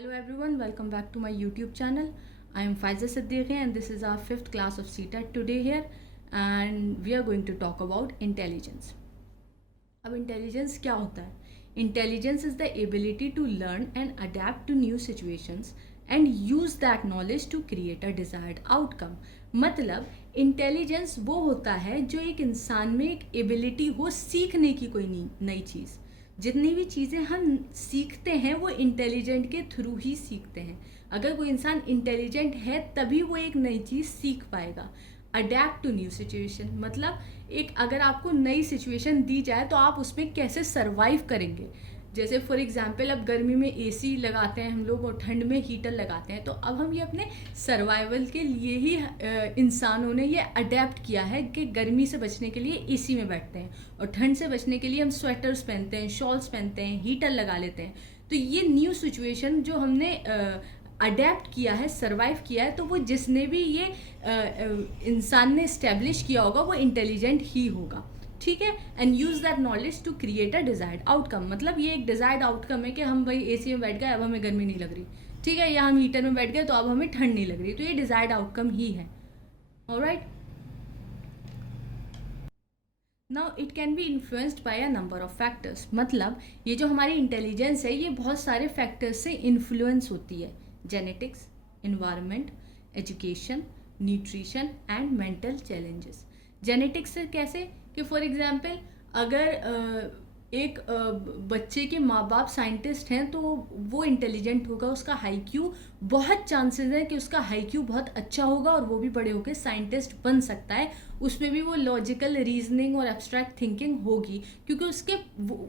Hello everyone, welcome back to my YouTube channel. I am Faiza Siddiqui and this is our 5th class of CTET today here, and we are going to talk about intelligence. अब intelligence क्या होता है? Intelligence is the ability to learn and adapt to new situations and use that knowledge to create a desired outcome. मतलब intelligence वो होता है जो एक इंसान में एक एबिलिटी हो सीखने की कोई नई चीज़. जितनी भी चीज़ें हम सीखते हैं वो इंटेलिजेंट के थ्रू ही सीखते हैं. अगर कोई इंसान इंटेलिजेंट है तभी वो एक नई चीज़ सीख पाएगा. अडेप्ट टू न्यू सिचुएशन मतलब एक अगर आपको नई सिचुएशन दी जाए तो आप उसमें कैसे सरवाइव करेंगे. जैसे फॉर एग्जांपल अब गर्मी में एसी लगाते हैं हम लोग और ठंड में हीटर लगाते हैं, तो अब हम ये अपने सर्वाइवल के लिए ही इंसानों ने ये अडेप्ट किया है कि गर्मी से बचने के लिए एसी में बैठते हैं और ठंड से बचने के लिए हम स्वेटर्स पहनते हैं, शॉल्स पहनते हैं, हीटर लगा लेते हैं. तो ये न्यू सिचुएशन जो हमने अडेप्ट किया है, सर्वाइव किया है, तो वो जिसने भी ये इंसान ने इस्टेब्लिश किया होगा वो इंटेलिजेंट ही होगा. ठीक है. And use that knowledge to create a desired outcome. मतलब ये एक डिजायर्ड आउटकम है कि हम भाई एसी में बैठ गए अब हमें गर्मी नहीं लग रही, ठीक है, या हम हीटर में बैठ गए तो अब हमें ठंड नहीं लग रही. तो ये डिजायर्ड आउटकम ही है. Alright. Now it can be influenced by a number of factors. मतलब ये जो हमारी इंटेलिजेंस है ये बहुत सारे फैक्टर्स से इन्फ्लुएंस होती है. Genetics, environment, education, nutrition and mental challenges. Genetics से कैसे कि फॉर एग्जांपल अगर एक बच्चे के माँ बाप साइंटिस्ट हैं तो वो इंटेलिजेंट होगा, उसका हाईक्यू बहुत चांसेस है कि उसका हाईक्यू बहुत अच्छा होगा और वो भी बड़े होकर साइंटिस्ट बन सकता है. उसमें भी वो लॉजिकल रीजनिंग और एब्स्ट्रैक्ट थिंकिंग होगी क्योंकि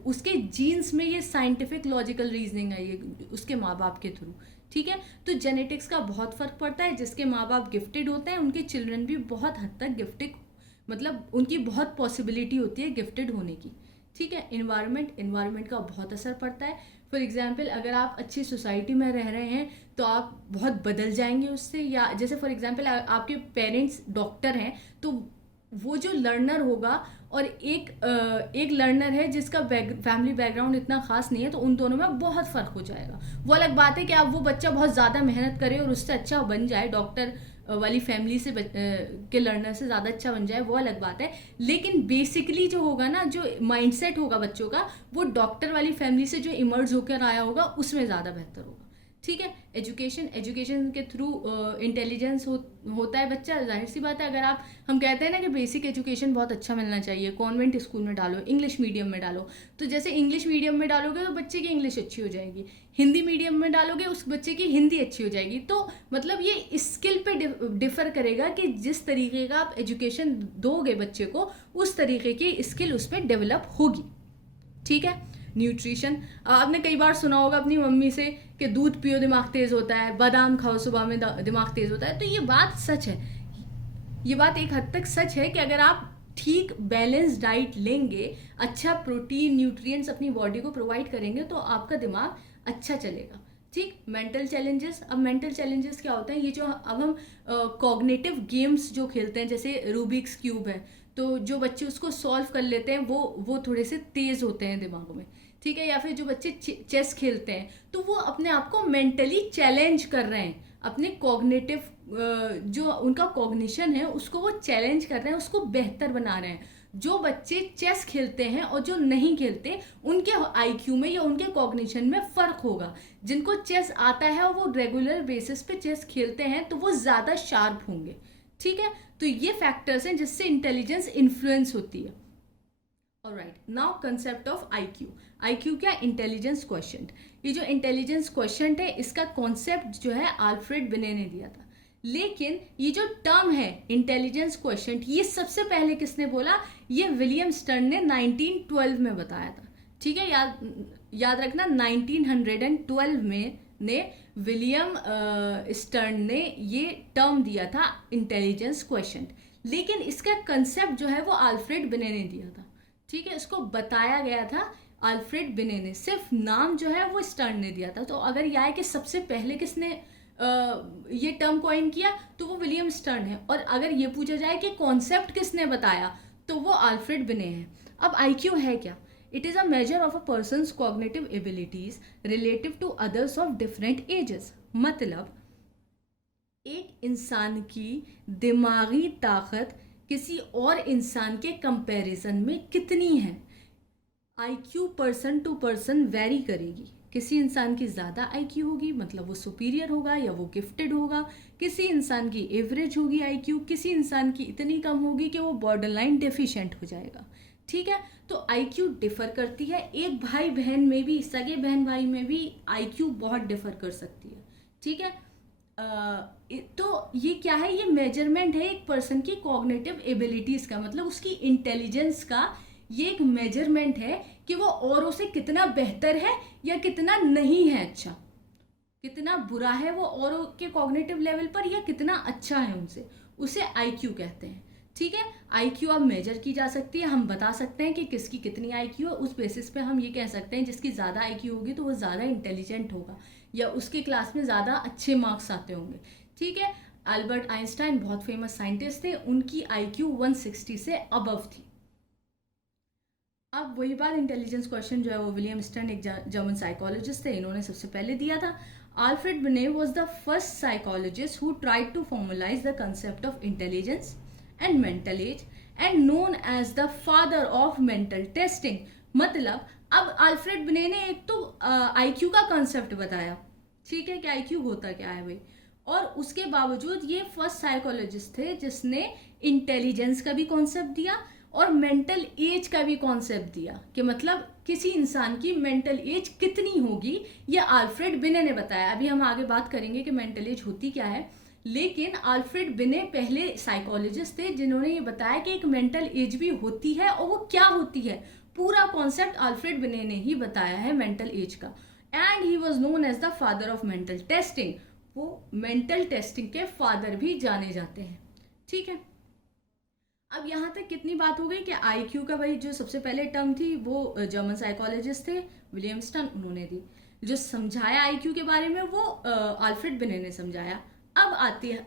उसके जीन्स में ये साइंटिफिक लॉजिकल रीजनिंग आई है उसके माँ बाप के थ्रू. ठीक है. तो जेनेटिक्स का बहुत फर्क पड़ता है. जिसके माँ बाप गिफ्टेड होते हैं उनके चिल्ड्रन भी बहुत हद तक गिफ्टेड, मतलब उनकी बहुत पॉसिबिलिटी होती है गिफ्टेड होने की. ठीक है. इन्वायरमेंट का बहुत असर पड़ता है. फॉर एग्जांपल अगर आप अच्छी सोसाइटी में रह रहे हैं तो आप बहुत बदल जाएंगे उससे. या जैसे फॉर एग्जांपल आपके पेरेंट्स डॉक्टर हैं तो वो जो लर्नर होगा और एक लर्नर है जिसका फैमिली बैकग्राउंड इतना खास नहीं है, तो उन दोनों में बहुत फ़र्क हो जाएगा. वो अलग बात है कि अब वो बच्चा बहुत ज़्यादा मेहनत करे और उससे अच्छा बन जाए, डॉक्टर वाली फैमिली से के लर्नर से ज़्यादा अच्छा बन जाए, वो अलग बात है. लेकिन बेसिकली जो होगा ना, जो माइंडसेट होगा बच्चों का, वो डॉक्टर वाली फैमिली से जो इमर्ज होकर आया होगा उसमें ज़्यादा बेहतर होगा. ठीक है. एजुकेशन के थ्रू इंटेलिजेंस होता है बच्चा. जाहिर सी बात है अगर हम कहते हैं ना कि बेसिक एजुकेशन बहुत अच्छा मिलना चाहिए, कॉन्वेंट स्कूल में डालो, इंग्लिश मीडियम में डालो, तो जैसे इंग्लिश मीडियम में डालोगे तो बच्चे की इंग्लिश अच्छी हो जाएगी, हिंदी मीडियम में डालोगे उस बच्चे की हिंदी अच्छी हो जाएगी. तो मतलब ये स्किल पे डिफर करेगा कि जिस तरीके का आप एजुकेशन दोगे बच्चे को उस तरीके की स्किल उस पर डेवलप होगी. ठीक है. न्यूट्रिशन, आपने कई बार सुना होगा अपनी मम्मी से कि दूध पियो दिमाग तेज होता है, बादाम खाओ सुबह में दिमाग तेज होता है. तो ये बात सच है. ये बात एक हद तक सच है कि अगर आप ठीक बैलेंस डाइट लेंगे, अच्छा प्रोटीन न्यूट्रिएंट्स अपनी बॉडी को प्रोवाइड करेंगे तो आपका दिमाग अच्छा चलेगा. ठीक. Mental challenges. अब मेंटल चैलेंजेस क्या होता है? ये जो अब हम कॉग्निटिव गेम्स जो खेलते हैं जैसे रूबिक्स क्यूब है, तो जो बच्चे उसको सॉल्व कर लेते हैं वो थोड़े से तेज होते हैं दिमागों में. ठीक है. या फिर जो बच्चे चेस खेलते हैं तो वो अपने आप को मेंटली चैलेंज कर रहे हैं, अपने कॉग्निटिव जो उनका कॉग्निशन है उसको वो चैलेंज कर रहे हैं, उसको बेहतर बना रहे हैं. जो बच्चे चेस खेलते हैं और जो नहीं खेलते उनके आईक्यू में या उनके कॉग्निशन में फ़र्क होगा. जिनको चेस आता है और वो रेगुलर बेसिस पे चेस खेलते हैं तो वो ज़्यादा शार्प होंगे. ठीक है. तो ये फैक्टर्स हैं जिससे इंटेलिजेंस इन्फ्लुएंस होती है. Alright. Now concept of IQ. IQ क्या? Intelligence question. ये जो इंटेलिजेंस क्वेश्चन है इसका कॉन्सेप्ट जो है अल्फ्रेड बिने ने दिया था. लेकिन ये जो टर्म है इंटेलिजेंस क्वेश्चन, ये सबसे पहले किसने बोला? ये विलियम स्टर्न ने 1912 में बताया था. ठीक है. याद रखना 1912 में ने विलियम स्टर्न ने ये टर्म दिया था इंटेलिजेंस क्वेश्चन. लेकिन इसका कंसेप्ट जो है वो अल्फ्रेड बिने ने दिया था. ठीक है. इसको बताया गया था अल्फ्रेड बिने ने, सिर्फ नाम जो है वो स्टर्न ने दिया था. तो अगर यह है कि सबसे पहले किसने ये टर्म कॉइन किया तो वो विलियम स्टर्न है. और अगर ये पूछा जाए कि कॉन्सेप्ट किसने बताया तो वो अल्फ्रेड बिने है. अब आईक्यू है क्या? It is a measure of a person's cognitive abilities relative to others of different ages. मतलब एक इंसान की दिमागी ताकत किसी और इंसान के कंपैरिजन में कितनी है। IQ person to person vary करेगी। किसी इंसान की ज़्यादा आईक्यू होगी मतलब वो सुपीरियर होगा या वो गिफ्टेड होगा। किसी इंसान की एवरेज होगी आईक्यू, किसी इंसान की इतनी कम होगी कि वो बॉर्डरलाइन डेफिशिएंट हो जाएगा। ठीक है, तो आईक्यू डिफर करती है। एक भाई बहन में भी, सगे बहन भाई में भी आईक्यू बहुत डिफर कर सकती है। ठीक है, तो ये क्या है, ये मेजरमेंट है एक पर्सन की कॉग्निटिव एबिलिटीज का, मतलब उसकी इंटेलिजेंस का ये एक मेजरमेंट है कि वो औरों से कितना बेहतर है या कितना नहीं है, अच्छा कितना बुरा है वो औरों के कॉग्निटिव लेवल पर या कितना अच्छा है उनसे, उसे आईक्यू कहते हैं। ठीक है, आईक्यू अब मेजर की जा सकती है। हम बता सकते हैं कि किसकी कितनी आईक्यू है। उस बेसिस पे हम ये कह सकते हैं जिसकी ज़्यादा आईक्यू होगी तो वो ज़्यादा इंटेलिजेंट होगा या उसके क्लास में ज़्यादा अच्छे मार्क्स आते होंगे। ठीक है, अल्बर्ट आइंस्टाइन बहुत फेमस साइंटिस्ट थे, उनकी आईक्यू 160 से अबव थी। अब वही बात, इंटेलिजेंस क्वेश्चन जो है वो विलियम स्टर्न एक जर्मन साइकोलॉजिस्ट थे, इन्होंने सबसे पहले दिया था। Alfred Binet was the first psychologist who tried to formulize the concept of intelligence and mental age and known as the father of mental testing. मतलब अब आल्फ्रेड बिने ने एक तो आईक्यू का कंसेप्ट बताया, ठीक है, कि आईक्यू होता क्या है भाई, और उसके बावजूद ये फर्स्ट साइकोलॉजिस्ट थे जिसने इंटेलिजेंस का भी कॉन्सेप्ट दिया और मेंटल एज का भी कॉन्सेप्ट दिया कि मतलब किसी इंसान की मेंटल एज कितनी होगी, ये आल्फ्रेड बिने ने बताया। अभी हम आगे बात करेंगे कि मेंटल एज होती क्या है, लेकिन आल्फ्रेड बिने पहले साइकोलॉजिस्ट थे जिन्होंने ये बताया कि एक मेंटल एज भी होती है और वो क्या होती है। पूरा कॉन्सेप्ट आल्फ्रेड बिने ने ही बताया है मेंटल एज का। And he was known as the father of mental testing, वो मेंटल टेस्टिंग के फादर भी जाने जाते हैं। ठीक है, अब यहाँ तक कितनी बात हो गई कि आईक्यू का भाई जो सबसे पहले टर्म थी वो जर्मन साइकोलॉजिस्ट थे विलियम स्टर्न, उन्होंने दी। जो समझाया आईक्यू के बारे में वो आल्फ्रेड बिने ने समझाया। अब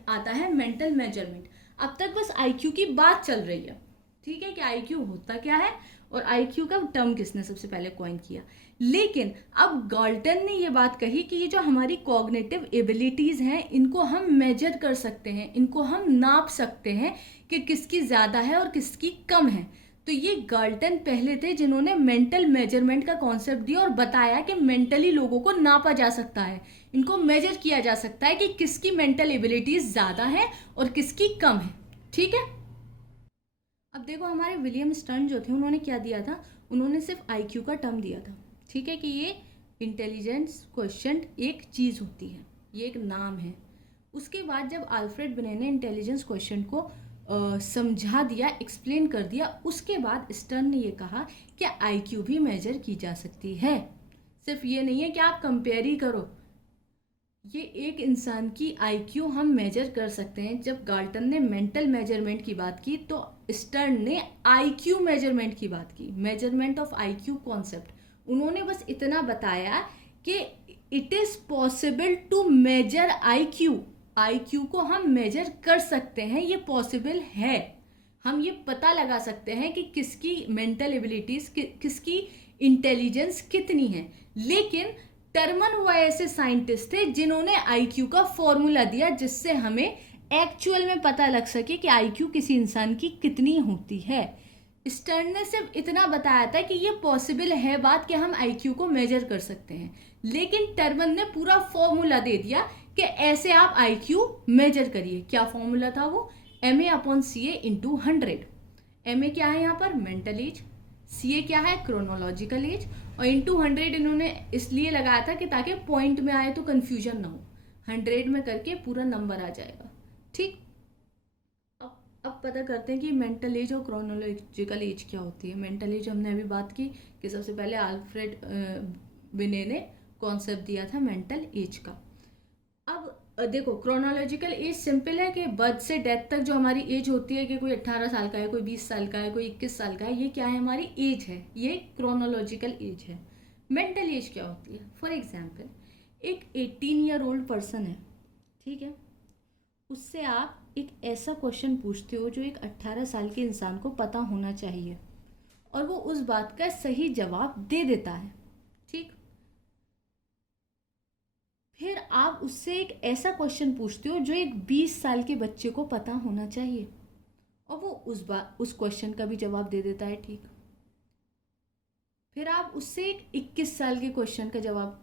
आता है मेंटल मेजरमेंट। अब तक बस आईक्यू की बात चल रही है, ठीक है, कि आईक्यू होता क्या है और आईक्यू का टर्म किसने सबसे पहले कॉइन किया। लेकिन अब गाल्टन ने ये बात कही कि ये जो हमारी कॉग्निटिव एबिलिटीज़ हैं इनको हम मेजर कर सकते हैं, इनको हम नाप सकते हैं कि किसकी ज़्यादा है और किसकी कम है। तो ये गाल्टन पहले थे जिन्होंने मेंटल मेजरमेंट का कॉन्सेप्ट दिया और बताया कि मेंटली लोगों को नापा जा सकता है, इनको मेजर किया जा सकता है कि किसकी मेंटल एबिलिटीज़ ज़्यादा है और किसकी कम है। ठीक है, अब देखो हमारे विलियम स्टर्न जो थे उन्होंने क्या दिया था, उन्होंने सिर्फ आईक्यू का टर्म दिया था। ठीक है, कि ये इंटेलिजेंस क्वेश्चन एक चीज़ होती है, ये एक नाम है। उसके बाद जब आल्फ्रेड बिने ने इंटेलिजेंस क्वेश्चन को समझा दिया, एक्सप्लेन कर दिया, उसके बाद स्टर्न ने ये कहा कि आईक्यू भी मेजर की जा सकती है। सिर्फ ये नहीं है कि आप कंपेयर ही करो, ये एक इंसान की आईक्यू हम मेजर कर सकते हैं। जब गाल्टन ने मेंटल मेजरमेंट की बात की तो स्टर्न ने आईक्यू मेजरमेंट की बात की, मेजरमेंट ऑफ आईक्यू कॉन्सेप्ट। उन्होंने बस इतना बताया कि it is possible to measure IQ, IQ को हम मेजर कर सकते हैं, ये पॉसिबल है। हम ये पता लगा सकते हैं कि किसकी मेंटल एबिलिटीज़ किसकी इंटेलिजेंस कितनी है। लेकिन टर्मन वो ऐसे साइंटिस्ट थे जिन्होंने आईक्यू का फॉर्मूला दिया जिससे हमें एक्चुअल में पता लग सके कि आईक्यू किसी इंसान की कितनी होती है। स्टर्न ने सिर्फ इतना बताया था कि ये पॉसिबल है बात कि हम आईक्यू को मेजर कर सकते हैं, लेकिन टर्मन ने पूरा फॉर्मूला दे दिया कि ऐसे आप आईक्यू मेजर करिए। क्या फॉर्मूला था वो, MA/CA/100। MA क्या है यहाँ पर, मेंटल एज, CA क्या है, क्रोनोलॉजिकल एज, और इंटू 100 इन्होंने इसलिए लगाया था कि ताकि पॉइंट में आए तो कंफ्यूजन ना हो, 100 में करके पूरा नंबर आ जाएगा। ठीक, अब पता करते हैं कि मेंटल एज और क्रोनोलॉजिकल एज क्या होती है। मेंटल एज हमने अभी बात की कि सबसे पहले आल्फ्रेड बिने ने कॉन्सेप्ट दिया था मेंटल एज का। अब देखो क्रोनोलॉजिकल एज सिंपल है कि बर्थ से डेथ तक जो हमारी एज होती है कि कोई 18 साल का है, कोई 20 साल का है, कोई 21 साल का है, ये क्या है, हमारी एज है, ये क्रोनोलॉजिकल एज है। मेंटल एज क्या होती है, फॉर एग्जाम्पल एक 18 ईयर ओल्ड पर्सन है, ठीक है, उससे आप एक ऐसा क्वेश्चन पूछते हो जो एक 18 साल के इंसान को पता होना चाहिए, और वो उस बात का सही जवाब दे देता है। ठीक, फिर आप उससे एक ऐसा क्वेश्चन पूछते हो जो एक 20 साल के बच्चे को पता होना चाहिए, और वो उस क्वेश्चन का भी जवाब दे देता है। ठीक, फिर आप उससे एक 21 साल के क्वेश्चन का जवाब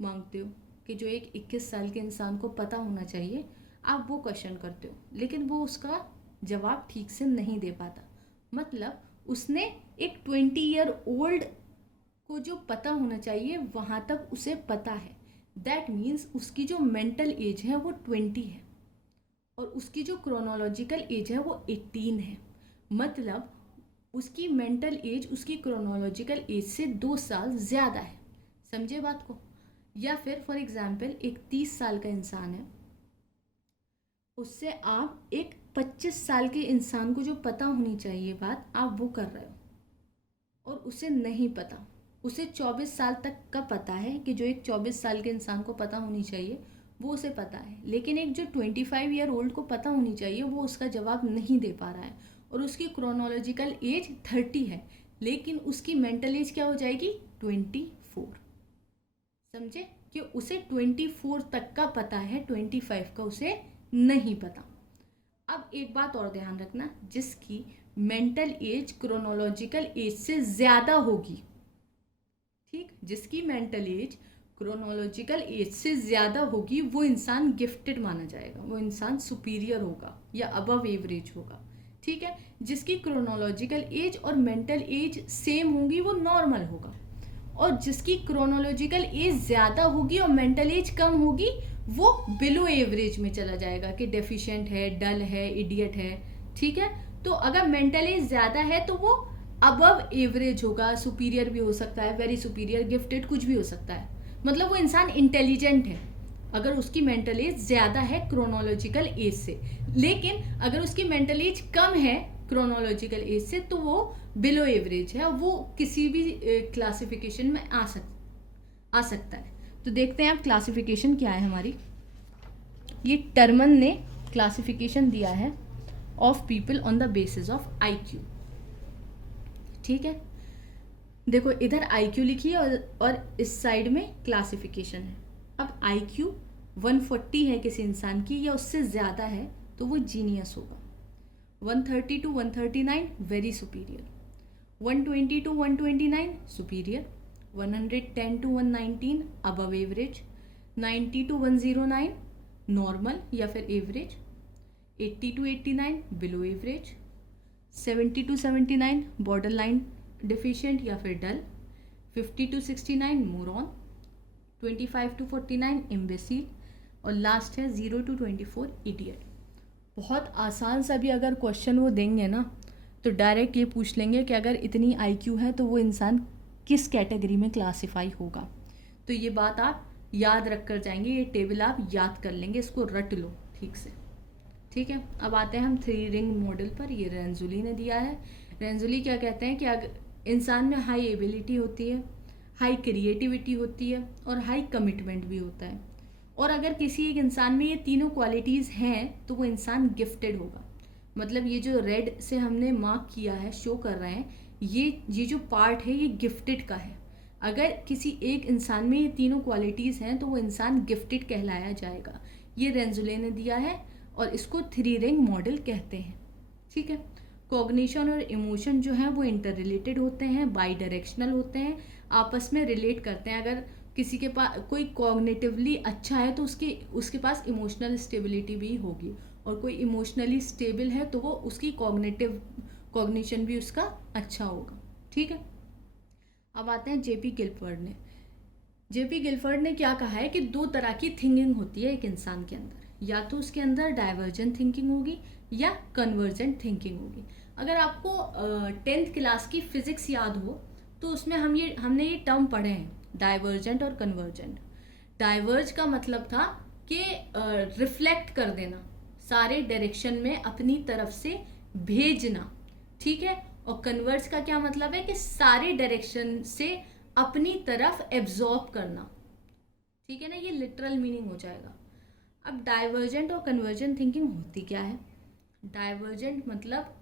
मांगते हो कि जो एक 21 साल के इंसान को पता होना चाहिए, आप वो क्वेश्चन करते हो, लेकिन वो उसका जवाब ठीक से नहीं दे पाता। मतलब उसने एक 20 ईयर ओल्ड को जो पता होना चाहिए वहाँ तक उसे पता है। दैट मीन्स उसकी जो मेंटल एज है वो 20 है, और उसकी जो क्रोनोलॉजिकल एज है वो 18 है। मतलब उसकी मेंटल एज उसकी क्रोनोलॉजिकल एज से 2 साल ज़्यादा है। समझे बात को? या फिर फॉर एग्जाम्पल एक 30 साल का इंसान है, उससे आप एक 25 साल के इंसान को जो पता होनी चाहिए बात, आप वो कर रहे हो, और उसे नहीं पता। उसे 24 साल तक का पता है कि जो एक 24 साल के इंसान को पता होनी चाहिए वो उसे पता है, लेकिन एक जो 25 ईयर ओल्ड को पता होनी चाहिए वो उसका जवाब नहीं दे पा रहा है, और उसकी क्रोनोलॉजिकल एज 30 है, लेकिन उसकी मेंटल एज क्या हो जाएगी? 24। समझे कि उसे 24 तक का पता है, 25 का उसे नहीं पता। अब एक बात और ध्यान रखना, जिसकी मेंटल एज क्रोनोलॉजिकल एज से ज़्यादा होगी, ठीक, जिसकी मेंटल एज क्रोनोलॉजिकल एज से ज़्यादा होगी, वो इंसान गिफ्टेड माना जाएगा, वो इंसान सुपीरियर होगा या अबव एवरेज होगा। ठीक है, जिसकी क्रोनोलॉजिकल एज और मेंटल एज सेम होगी वो नॉर्मल होगा, और जिसकी क्रोनोलॉजिकल एज ज़्यादा होगी और मेंटल एज कम होगी वो बिलो एवरेज में चला जाएगा कि डेफिशिएंट है, डल है, इडियट है। ठीक है, तो अगर मेंटल एज ज़्यादा है तो वो अबव एवरेज होगा, सुपीरियर भी हो सकता है, वेरी सुपीरियर, गिफ्टेड, कुछ भी हो सकता है। मतलब वो इंसान इंटेलिजेंट है अगर उसकी मेंटल एज ज़्यादा है क्रोनोलॉजिकल एज से, लेकिन अगर उसकी मेंटल एज कम है क्रोनोलॉजिकल एज से तो वो बिलो एवरेज है, वो किसी भी क्लासिफिकेशन में आ सकता है। तो देखते हैं आप क्लासिफिकेशन क्या है हमारी। ये टर्मन ने क्लासिफिकेशन दिया है of people on the basis of IQ. ठीक है, देखो इधर आईक्यू लिखी है और इस साइड में क्लासिफिकेशन है। अब आईक्यू 140 है किसी इंसान की या उससे ज़्यादा है तो वो जीनियस होगा। 130 to 139 very superior, 120 to 129 superior, 110 to 119 above average, 90 to 109 normal या फिर average, 80 to 89 below average, 70 to 79 border line deficient या फिर डल, 50 to 69 मोरॉन, 25 to 49 इम्बेसिल, और लास्ट है 0 to 24 इडियट। बहुत आसान सा भी अगर क्वेश्चन वो देंगे ना तो डायरेक्ट ये पूछ लेंगे कि अगर इतनी आईक्यू है तो वो इंसान किस कैटेगरी में क्लासिफाई होगा। तो ये बात आप याद रख कर जाएंगे, ये टेबल आप याद कर लेंगे, इसको रट लो ठीक से। ठीक है, अब आते हैं हम 3 रिंग मॉडल पर। ये रेंजुली ने दिया है। रेंजुली क्या कहते हैं कि अगर इंसान में हाई एबिलिटी होती है, हाई क्रिएटिविटी होती है और हाई कमिटमेंट भी होता है, और अगर किसी एक इंसान में ये तीनों क्वालिटीज़ हैं तो वो इंसान गिफ्टेड होगा। मतलब ये जो रेड से हमने मार्क किया है, शो कर रहे हैं, ये जो पार्ट है ये गिफ्टेड का है। अगर किसी एक इंसान में ये तीनों क्वालिटीज़ हैं तो वो इंसान गिफ्टेड कहलाया जाएगा। ये रेंजुले ने दिया है और इसको 3 रिंग मॉडल कहते हैं। ठीक है, कॉग्निशन और इमोशन जो हैं वो इंटर रिलेटेड होते हैं, बाई डायरेक्शनल होते हैं, आपस में रिलेट करते हैं। अगर किसी के पास कोई कॉग्निटिवली अच्छा है तो उसके पास इमोशनल स्टेबिलिटी भी होगी, और कोई इमोशनली स्टेबल है तो वो उसकी कॉग्निशन भी उसका अच्छा होगा। ठीक है, अब आते हैं जेपी गिलफर्ड ने। जेपी गिलफर्ड ने क्या कहा है कि 2 तरह की थिंकिंग होती है एक इंसान के अंदर, या तो उसके अंदर डाइवर्जेंट थिंकिंग होगी या कन्वर्जेंट थिंकिंग होगी। अगर आपको 10th क्लास की फिजिक्स याद हो तो उसमें हमने ये टर्म पढ़े हैं, डाइवर्जेंट और कन्वर्जेंट। डाइवर्ज का मतलब था कि रिफ्लेक्ट कर देना, सारे डायरेक्शन में अपनी तरफ से भेजना। ठीक है, और कन्वर्ज का क्या मतलब है कि सारे डायरेक्शन से अपनी तरफ एब्जॉर्ब करना। ठीक है ना, ये लिटरल मीनिंग हो जाएगा। अब डाइवर्जेंट और कन्वर्जेंट थिंकिंग होती क्या है? डाइवर्जेंट मतलब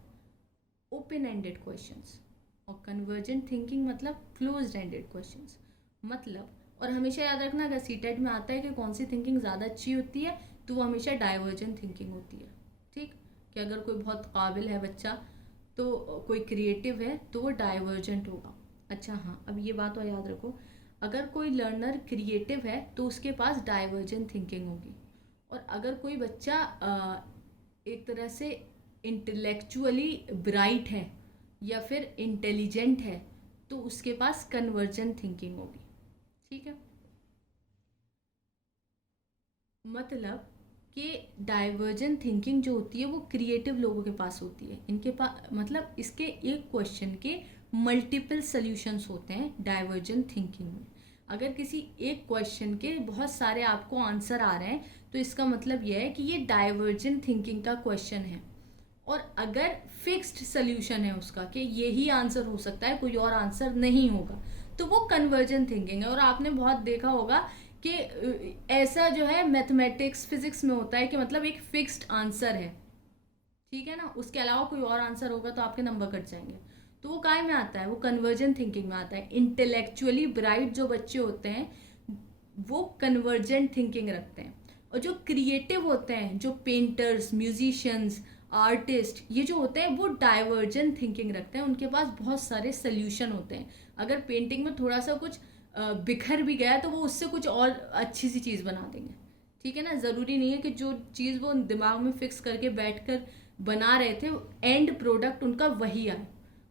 ओपन एंडेड क्वेश्चंस, और कन्वर्जेंट थिंकिंग मतलब क्लोज्ड एंडेड क्वेश्चंस। मतलब, और हमेशा याद रखना, अगर सीटेट में आता है कि कौन सी थिंकिंग ज़्यादा अच्छी होती है, तो वो हमेशा डाइवर्जेंट थिंकिंग होती है। ठीक, कि अगर कोई बहुत काबिल है बच्चा, तो कोई क्रिएटिव है, तो वो डाइवर्जेंट होगा। अच्छा हाँ, अब ये बात और याद रखो, अगर कोई लर्नर क्रिएटिव है तो उसके पास डाइवर्जेंट थिंकिंग होगी। और अगर कोई बच्चा एक तरह से इंटेलेक्चुअली ब्राइट है या फिर इंटेलिजेंट है, तो उसके पास कन्वर्जेंट थिंकिंग होगी। ठीक है, मतलब कि डाइवर्जेंट थिंकिंग जो होती है वो क्रिएटिव लोगों के पास होती है। इनके पास मतलब इसके एक क्वेश्चन के मल्टीपल सॉल्यूशंस होते हैं डाइवर्जेंट थिंकिंग में। अगर किसी एक क्वेश्चन के बहुत सारे आपको आंसर आ रहे हैं, तो इसका मतलब यह है कि ये डाइवर्जेंट थिंकिंग का क्वेश्चन है। और अगर फिक्स्ड सोल्यूशन है उसका कि यही आंसर हो सकता है, कोई और आंसर नहीं होगा, तो वो कन्वर्जेंट थिंकिंग है। और आपने बहुत देखा होगा कि ऐसा जो है मैथमेटिक्स फिजिक्स में होता है कि मतलब एक फिक्स्ड आंसर है, ठीक है ना, उसके अलावा कोई और आंसर होगा तो आपके नंबर कट जाएंगे। तो वो काय में आता है, वो कन्वर्जेंट थिंकिंग में आता है। इंटेलेक्चुअली ब्राइट जो बच्चे होते हैं वो कन्वर्जेंट थिंकिंग रखते हैं। और जो क्रिएटिव होते हैं, जो पेंटर्स, म्यूजिशियंस, आर्टिस्ट, ये जो होते हैं वो डाइवर्जेंट थिंकिंग रखते हैं। उनके पास बहुत सारे सोल्यूशन होते हैं। अगर पेंटिंग में थोड़ा सा कुछ बिखर भी गया तो वो उससे कुछ और अच्छी सी चीज़ बना देंगे। ठीक है ना, ज़रूरी नहीं है कि जो चीज़ वो दिमाग में फिक्स करके बैठ कर बना रहे थे एंड प्रोडक्ट उनका वही आए।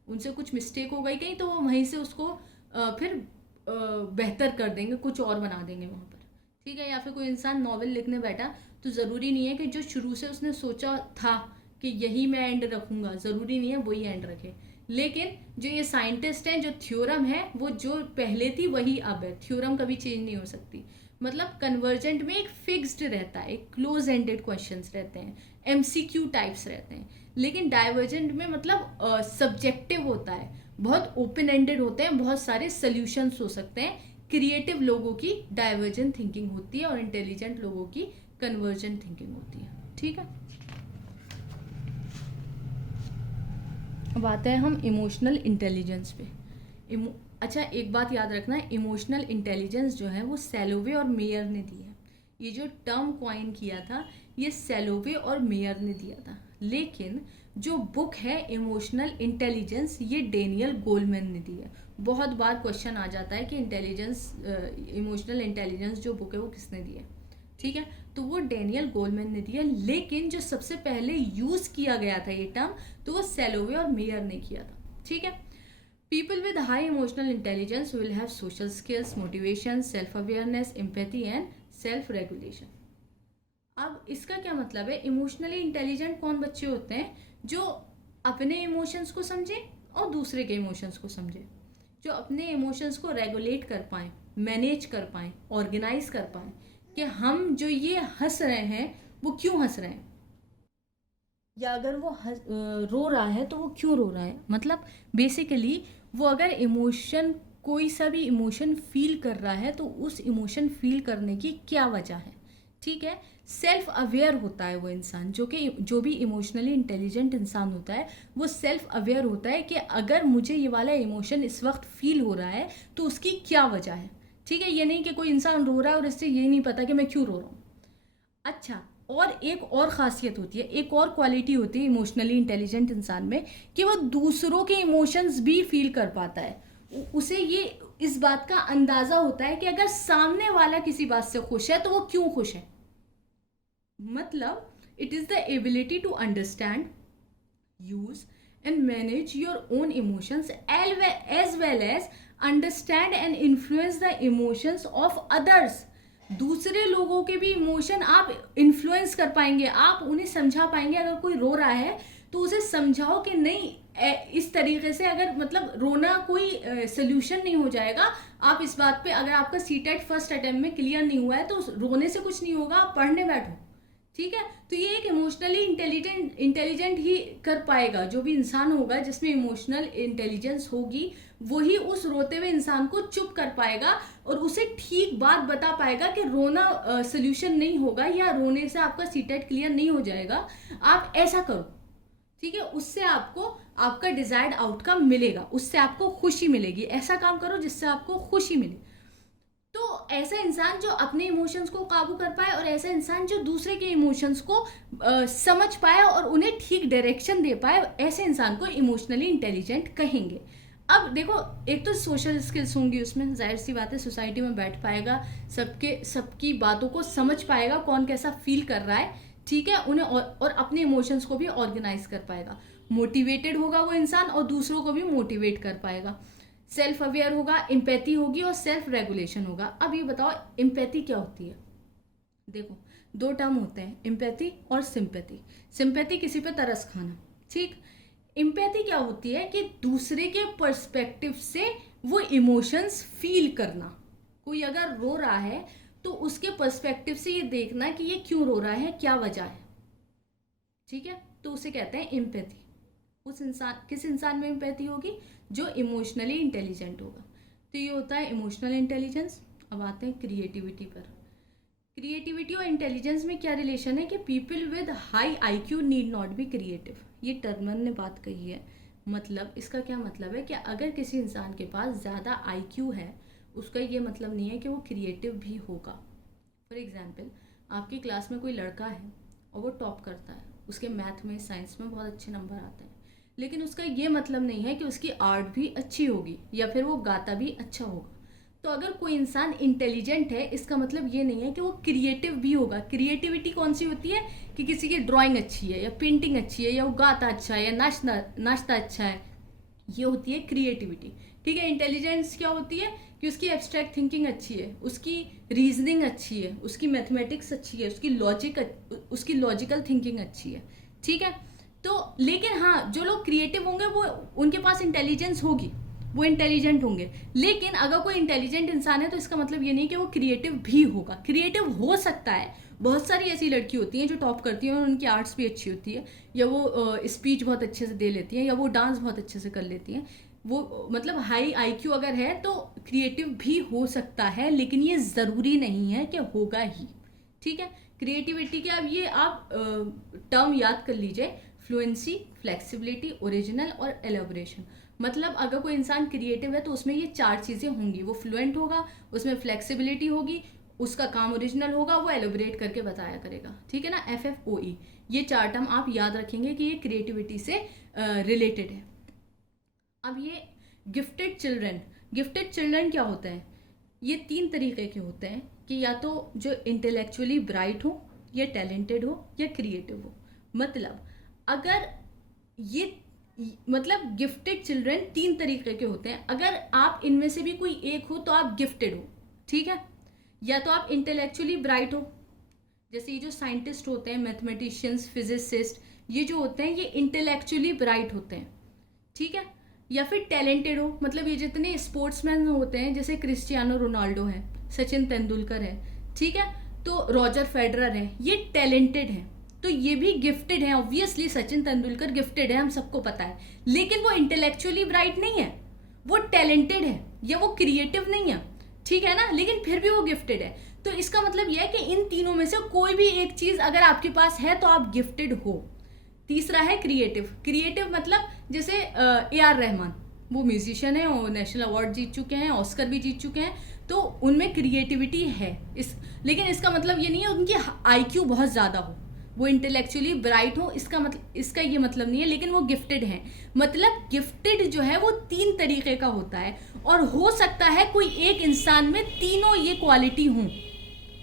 उनसे कुछ मिस्टेक हो गई कहीं तो वो वहीं से उसको फिर बेहतर कर देंगे, कुछ और बना देंगे वहाँ पर। ठीक है, या फिर कोई इंसान नॉवेल लिखने बैठा तो ज़रूरी नहीं है कि जो शुरू से उसने सोचा था कि यही मैं एंड रखूँगा, ज़रूरी नहीं है वही एंड रखे। लेकिन जो ये साइंटिस्ट हैं, जो थ्योरम है वो जो पहले थी वही अब है, थ्योरम कभी चेंज नहीं हो सकती। मतलब कन्वर्जेंट में एक फिक्स्ड रहता है, एक क्लोज एंडेड क्वेश्चंस रहते हैं, एमसीक्यू टाइप्स रहते हैं। लेकिन डाइवर्जेंट में मतलब सब्जेक्टिव होता है, बहुत ओपन एंडेड होते हैं, बहुत सारे सोल्यूशंस हो सकते हैं। क्रिएटिव लोगों की डाइवर्जेंट थिंकिंग होती है और इंटेलिजेंट लोगों की कन्वर्जेंट थिंकिंग होती है। ठीक है, अब आते हैं हम इमोशनल इंटेलिजेंस पे। अच्छा, एक बात याद रखना है, इमोशनल इंटेलिजेंस जो है वो सैलोवे और मेयर ने दी है। ये जो टर्म क्वाइन किया था ये सैलोवे और मेयर ने दिया था। लेकिन जो बुक है इमोशनल इंटेलिजेंस, ये डेनियल गोलमैन ने दी है। बहुत बार क्वेश्चन आ जाता है कि इंटेलिजेंस, इमोशनल इंटेलिजेंस जो बुक है वो किसने दी है। ठीक है, तो वो डेनियल गोलमैन ने दिया। लेकिन जो सबसे पहले यूज किया गया था ये टर्म, तो वो सैलोवे और मेयर ने किया था। ठीक है, people with high emotional intelligence will have social skills, motivation, self awareness, empathy and self regulation. अब इसका क्या मतलब है, इमोशनली इंटेलिजेंट कौन बच्चे होते हैं, जो अपने इमोशंस को समझें और दूसरे के इमोशंस को समझें, जो अपने इमोशंस को रेगुलेट कर पाएँ, मैनेज कर पाएँ, ऑर्गेनाइज कर पाएँ कि हम जो ये हंस रहे हैं वो क्यों हंस रहे हैं, या अगर वो रो रहा है तो वो क्यों रो रहा है। मतलब बेसिकली वो अगर इमोशन, कोई सा भी इमोशन फील कर रहा है तो उस इमोशन फील करने की क्या वजह है। ठीक है, सेल्फ अवेयर होता है वो इंसान, जो भी इमोशनली इंटेलिजेंट इंसान होता है वो सेल्फ अवेयर होता है कि अगर मुझे ये वाला इमोशन इस वक्त फील हो रहा है तो उसकी क्या वजह है। ठीक है, ये नहीं कि कोई इंसान रो रहा है और इससे ये नहीं पता कि मैं क्यों रो रहा हूँ। अच्छा, और एक और खासियत होती है, एक और क्वालिटी होती है इमोशनली इंटेलिजेंट इंसान में, कि वो दूसरों के इमोशंस भी फील कर पाता है। उसे ये इस बात का अंदाजा होता है कि अगर सामने वाला किसी बात से खुश है तो वो क्यों खुश है। मतलब it is the ability to understand, use and manage your own emotions as well as understand and influence the emotions of others. दूसरे लोगों के भी इमोशन आप इन्फ्लुएंस कर पाएंगे, आप उन्हें समझा पाएंगे। अगर कोई रो रहा है तो उसे समझाओ कि नहीं, इस तरीके से, अगर मतलब रोना कोई सोल्यूशन नहीं हो जाएगा। आप इस बात पे, अगर आपका सीटेट फर्स्ट अटेम्प्ट में क्लियर नहीं हुआ है तो रोने से कुछ नहीं होगा, आप पढ़ने बैठो। ठीक है, तो ये एक इमोशनली इंटेलिजेंट ही कर पाएगा। जो भी इंसान होगा जिसमें इमोशनल इंटेलिजेंस होगी वही उस रोते हुए इंसान को चुप कर पाएगा और उसे ठीक बात बता पाएगा कि रोना सोल्यूशन नहीं होगा, या रोने से आपका सीटेट क्लियर नहीं हो जाएगा, आप ऐसा करो। ठीक है, उससे आपको आपका डिजायर्ड आउटकम मिलेगा, उससे आपको खुशी मिलेगी। ऐसा काम करो जिससे आपको खुशी मिले। तो ऐसा इंसान जो अपने इमोशंस को काबू कर पाए और ऐसा इंसान जो दूसरे के इमोशंस को समझ पाए और उन्हें ठीक डायरेक्शन दे पाए, ऐसे इंसान को इमोशनली इंटेलिजेंट कहेंगे। अब देखो, एक तो सोशल स्किल्स होंगी उसमें, जाहिर सी बात है, सोसाइटी में बैठ पाएगा, सबकी बातों को समझ पाएगा, कौन कैसा फील कर रहा है, ठीक है, उन्हें और अपने इमोशंस को भी ऑर्गेनाइज कर पाएगा। मोटिवेटेड होगा वो इंसान और दूसरों को भी मोटिवेट कर पाएगा। सेल्फ अवेयर होगा, इम्पैथी होगी और सेल्फ रेगुलेशन होगा। अब ये बताओ इम्पैथी क्या होती है? देखो, दो टर्म होते हैं, इम्पैथी और सिंपैथी। सिंपैथी किसी पे तरस खाना, ठीक। इम्पैथी क्या होती है कि दूसरे के पर्सपेक्टिव से वो इमोशंस फील करना। कोई अगर रो रहा है तो उसके पर्सपेक्टिव से ये देखना कि ये क्यों रो रहा है, क्या वजह है, ठीक है, तो उसे कहते हैं इम्पैथी। किस इंसान में इम्पैथी होगी? जो इमोशनली इंटेलिजेंट होगा। तो ये होता है इमोशनल इंटेलिजेंस। अब आते हैं क्रिएटिविटी पर। क्रिएटिविटी और इंटेलिजेंस में क्या रिलेशन है कि people with high IQ need not be creative. ये टर्मन ने बात कही है। मतलब इसका क्या मतलब है कि अगर किसी इंसान के पास ज़्यादा आईक्यू है, उसका ये मतलब नहीं है कि वो क्रिएटिव भी होगा। फॉर एग्जाम्पल, आपकी क्लास में कोई लड़का है और वो टॉप करता है, उसके मैथ में, साइंस में बहुत अच्छे नंबर आते हैं, लेकिन उसका ये मतलब नहीं है कि उसकी आर्ट भी अच्छी होगी या फिर वो गाता भी अच्छा होगा। तो अगर कोई इंसान इंटेलिजेंट है, इसका मतलब ये नहीं है कि वो क्रिएटिव भी होगा। क्रिएटिविटी कौन सी होती है कि किसी की ड्राइंग अच्छी है या पेंटिंग अच्छी है या वो गाता अच्छा है या नाचता अच्छा है, ये होती है क्रिएटिविटी, ठीक है। इंटेलिजेंस क्या होती है कि उसकी एब्स्ट्रैक्ट थिंकिंग अच्छी है, उसकी रीजनिंग अच्छी है, उसकी मैथमेटिक्स अच्छी है, उसकी लॉजिकल थिंकिंग अच्छी है, ठीक है। तो लेकिन हाँ, जो लोग क्रिएटिव होंगे वो, उनके पास इंटेलिजेंस होगी, वो इंटेलिजेंट होंगे। लेकिन अगर कोई इंटेलिजेंट इंसान है तो इसका मतलब ये नहीं कि वो क्रिएटिव भी होगा। क्रिएटिव हो सकता है, बहुत सारी ऐसी लड़की होती हैं जो टॉप करती हैं और उनकी आर्ट्स भी अच्छी होती है, या वो स्पीच बहुत अच्छे से दे लेती हैं, या वो डांस बहुत अच्छे से कर लेती हैं। वो मतलब हाई आईक्यू अगर है तो क्रिएटिव भी हो सकता है, लेकिन ये ज़रूरी नहीं है कि होगा ही, ठीक है। क्रिएटिविटी के अब ये आप टर्म याद कर लीजिए, फ्लुएंसी, फ्लेक्सिबिलिटी, ओरिजिनल और एलेबोरेशन। मतलब अगर कोई इंसान क्रिएटिव है तो उसमें ये चार चीज़ें होंगी। वो फ्लुएंट होगा, उसमें फ्लेक्सिबिलिटी होगी, उसका काम ओरिजिनल होगा, वो एलोबरेट करके बताया करेगा, ठीक है ना। FFOE, ये चार टर्म आप याद रखेंगे कि ये क्रिएटिविटी से रिलेटेड है। अब ये गिफ्टेड चिल्ड्रन क्या होते हैं? ये तीन तरीके के होते हैं कि या तो जो इंटेलेक्चुअली ब्राइट हो, या टैलेंटेड हो, या क्रिएटिव हो। मतलब अगर ये मतलब गिफ्टेड चिल्ड्रन तीन तरीके के होते हैं। अगर आप इनमें से भी कोई एक हो तो आप गिफ्टेड हो, ठीक है। या तो आप इंटेलेक्चुअली ब्राइट हो, जैसे ये जो साइंटिस्ट होते हैं, मैथमेटिशियंस, फिजिसिस्ट, ये जो होते हैं ये इंटेलेक्चुअली ब्राइट होते हैं, ठीक है। या फिर टैलेंटेड हो, मतलब ये जितने स्पोर्ट्समैन होते हैं, जैसे क्रिस्टियानो रोनाल्डो है, सचिन तेंदुलकर है, ठीक है, तो रॉजर फेडरर है, ये टैलेंटेड है। तो ये भी गिफ्टेड है, ऑब्वियसली सचिन तेंदुलकर गिफ्टेड है, हम सबको पता है, लेकिन वो इंटेलेक्चुअली ब्राइट नहीं है, वो टैलेंटेड है, या वो क्रिएटिव नहीं है, ठीक है ना, लेकिन फिर भी वो गिफ्टेड है। तो इसका मतलब यह है कि इन तीनों में से कोई भी एक चीज अगर आपके पास है तो आप गिफ्टेड हो। तीसरा है क्रिएटिव मतलब जैसे AR रहमान, वो म्यूजिशियन है, वो नेशनल अवार्ड जीत चुके हैं, ऑस्कर भी जीत चुके हैं, तो उनमें क्रिएटिविटी है। लेकिन इसका मतलब ये नहीं है उनकी IQ बहुत ज़्यादा हो, वो इंटेलेक्चुअली ब्राइट हो, इसका ये मतलब नहीं है, लेकिन वो गिफ्टेड हैं। मतलब गिफ्टेड जो है वो तीन तरीके का होता है, और हो सकता है कोई एक इंसान में तीनों ये क्वालिटी हों,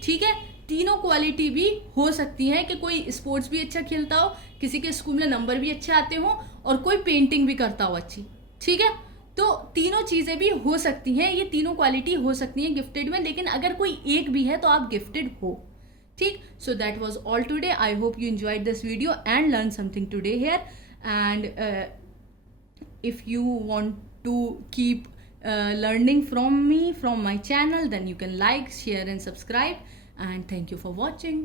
ठीक है। तीनों क्वालिटी भी हो सकती हैं कि कोई स्पोर्ट्स भी अच्छा खेलता हो, किसी के स्कूल में नंबर भी अच्छे आते हो, और कोई पेंटिंग भी करता हो अच्छी, ठीक है। तो तीनों चीज़ें भी हो सकती हैं, ये तीनों क्वालिटी हो सकती हैं गिफ्टेड में, लेकिन अगर कोई एक भी है तो आप गिफ्टेड हो, ठीक। So that was all today. I hope you enjoyed this video and learned something today here, and if you want to keep learning from me, from my channel, then you can like, share and subscribe, and thank you for watching.